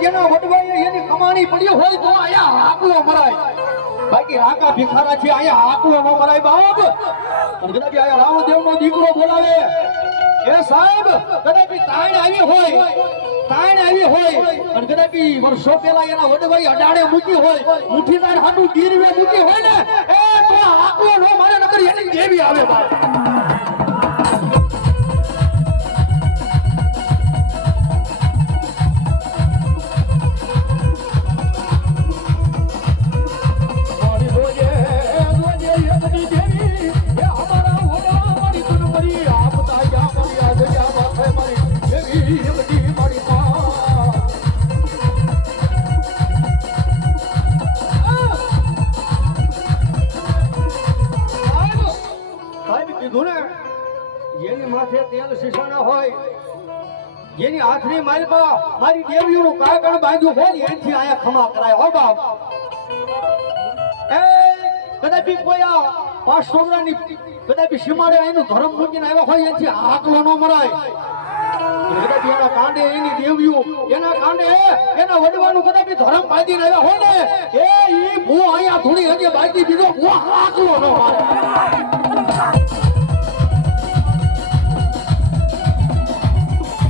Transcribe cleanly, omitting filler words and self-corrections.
જેના વડવાઈએ એની કમાણી પડી હોય તો આયા આકલો મરાય બાકી રાકા ભિખારા છે આયા આકલો ન મરાય બાપ અને કદાચ આયા રામદેવનો દીકરો બોલાવે એ સાહેબ કદાચ તાણ આવી હોય અને કદાચ વર્ષો પહેલા એના વડવાઈ અડાડે મૂકી હોય મુઠ્ઠીદાર હાટું ગીરવે મૂકી હોય ને એ તો આકલો ન મારે નકર એની દેવી આવે બાપ જેની માથે તેલ શીશાના હોય જેની હાથની મારી દેવીઓનું કાકણ બાંધ્યું હોય ને એનથી આયા ખમા કરાય હો બાપ એ કદાચ કોઈ આ પાંચ છોકરાની કદાચ સીમાડે એનું ધર્મ મૂકીને આવ્યા હોય એનથી આકલો ન મરાય કદાચ એના કાંડે એની દેવીઓ એના કાંડે એના વડવાનું કદાચ ધર્મ બાંધીને આવ્યા હોય ને એ ભૂ અહીંયા થોડી હજી બાંધી દીધો ભૂ આકલો ન મરાય